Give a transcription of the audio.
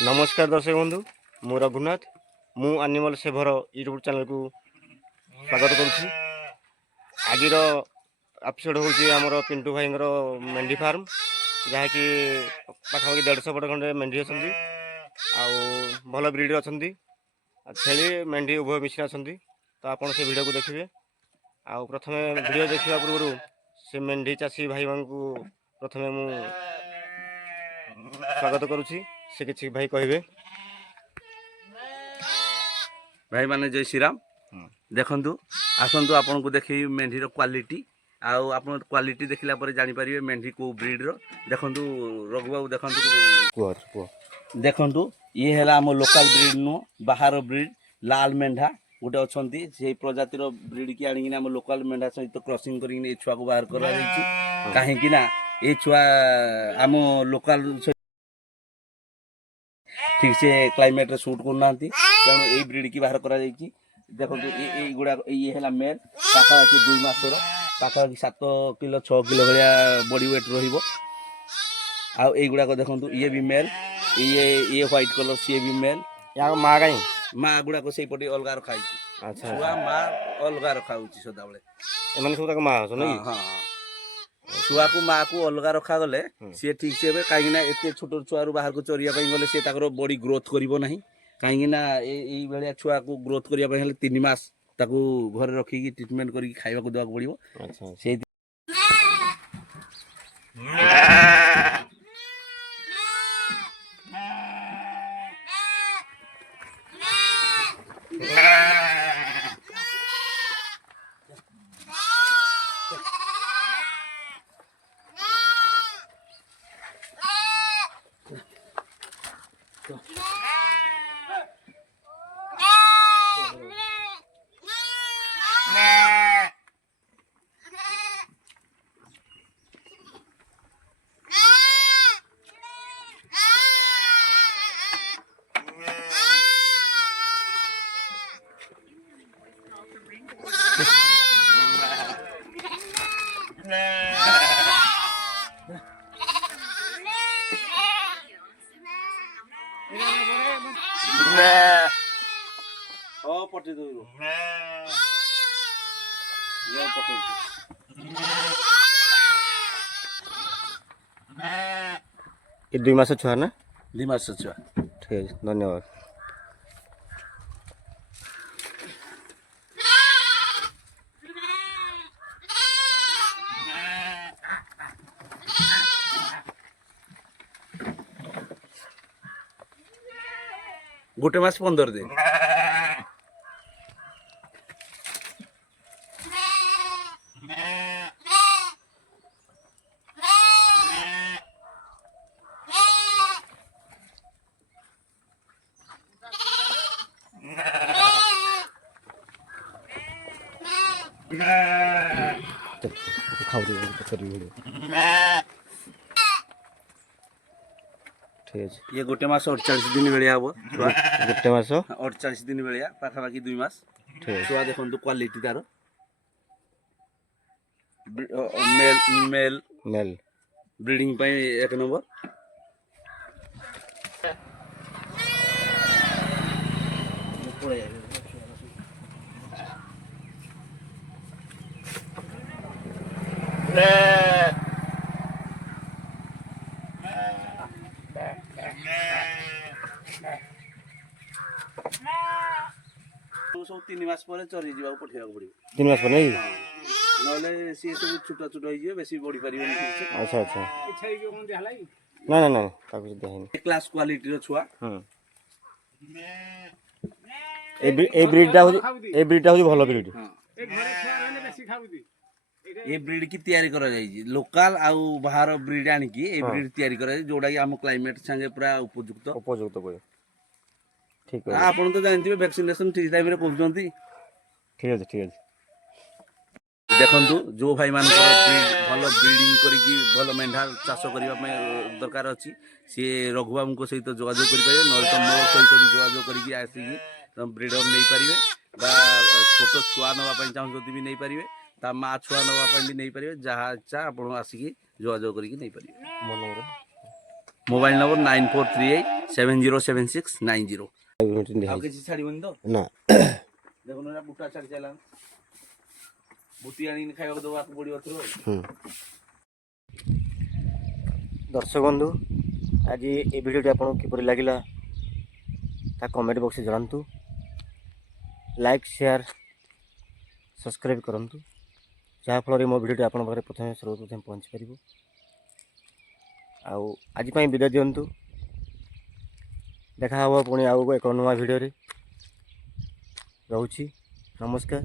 नमस्कार दर्शक बंधु मु रघुनाथ मु एनिमल सेभर यूट्यूब चैनल को स्वागत करुच्ची। आज एपिसोड हूँ आमर पिंटू भाई मेंढी फार्म जहाँकि पाखापाखि 150 फट खंडे मेंढी अच्छा भल ब्रिड अच्छा छेली मेंढी उभय मिश्र अच्छा तो आप से वीडियो को देखिए। आ प्रथम वीडियो देखा पूर्व से मेंढी चाषी भाई को प्रथम मु स्वागत करुच्ची। से किसी भाई कहे भाई माने जय श्री राम। देखंतु आसंतु आपन को देखि मेंढी रो क्वालिटी आउ आपन क्वालिटी देखिला पर जानि परिबे मेंढी को ब्रीड रो। देखंतु रघुबाबू देखंतु देखंतु ये हैला हम लोकल ब्रीड नु बाहर ब्रीड लाल मेंढा गोटे अछंती से प्रजाति रो ब्रीड की आनी हम लोकल मेंढा सहित क्रॉसिंग करी ए छुआ को बाहर करा जाईची। काहे कि ना ए छुआ हम लोकल ठीक से क्लाइमेट सूट करना तेणु यही ब्रिड की बाहर करा देखो गुड़ा ये है मेल पाखापाखि 2 मासर पाखापाखि 7 किलो 6 किलो भाया बॉडी वेट रही गुड़ाक देखो ये भी मेल ये व्हाइट कलर सी भी मेल या माँ कहीं माँ गुड़ाक से पटे अलग रखाई छुआ माँ अलग रखा सदा बेले सब माँ छुआ को माँ को अलग रखा गले सी ठीक से कहीं एत छोट छुआ बाहर को चरिया गले सी बॉडी ग्रोथ करिवो नहीं कहीं भाया छुआ को ग्रोथ करने 3 मास घर रखिकी ट्रिटमेंट करके खावा को देवाक पड़ो। पटे दो ये 2 मास छुआ ना 2 मास छुआ। ठीक है धन्यवाद। गोटे मास 15 दिन ये गोटे मास 48 दिन बेलिया हम गोटे मास 48 दिन बेलिया पाखापाखि 2 मास छुआ देखो क्वालिटी तार मेल मेल मेल ब्रीडिंग पे 1 नंबर। सब 3 मास पर चरी जीवा पठेवा पड़ो 3 मास पर नहीं नले सी सब छोटा छोटा हो बेसी बढ़ी पारिबो नहीं। अच्छा अच्छा ना ना ना ताको देहनी क्लास क्वालिटी रो छुआ ए ब्रीडटा हो भलो ब्रीड ये ब्रीड की तैयारी करा जाई लोकल आउ बाहर ब्रीड आनी की ए ब्रीड तैयारी करा जोडा कि हम क्लाइमेट संगे पूरा उपयुक्त कोई ठीक है आपन तो जानथिबे वैक्सीनेशन ठीक टाइम रे पहुंचंती। ठीक है देखंतु जो भाई मान भल ब्रीडिंग करी भल मेंढा चाष करने दरकार अच्छी सी रघुबाबू को सहित जोगाजोग करें ना तो मो सहित भी जोगाजोग करके आसिकी ब्रीडर नहीं पारे छोट छुआ नापी चाहते भी नहीं पारे ता माँ छुआ नापी भी नहीं पारे जहाँ इच्छा आप आसिकी जोगाजोग करके नहीं पारे। Mobile number 9438707690। ଆଉ କିଛି ଛାଡ଼ିବନି ତ? ନା ଦେଖୁନ ଏଟା ବୁଟା ଛାଡ଼ି ଚାଲିଲାଣି। ବୁଟି ଆଣିକି ଖାଇବାକୁ ଦେବାକୁ ପଡ଼ିବ ଏଥିରୁ। ଦର୍ଶକ ବନ୍ଧୁ, ଆଜି ଏ ଭିଡ଼ିଓଟି ଆପଣଙ୍କୁ କିପରି ଲାଗିଲା ତା କମେଣ୍ଟ ବକ୍ସରେ ଜଣାନ୍ତୁ। ଲାଇକ୍ ସେୟାର ସବସ୍କ୍ରାଇବ୍ କରନ୍ତୁ, ଯାହାଫଳରେ ମୋ ଭିଡ଼ିଓଟି ଆପଣଙ୍କ ପାଖରେ ସର୍ବପ୍ରଥମେ ପହଞ୍ଚି ପାରିବ। ଆଉ ଆଜି ପାଇଁ ବିଦାୟ ଦିଅନ୍ତୁ। ଦେଖା ହେବ ପୁଣି ଆଉ ଏକ ନୂଆ ଭିଡ଼ିଓରେ। ରହୁଛି, ନମସ୍କାର।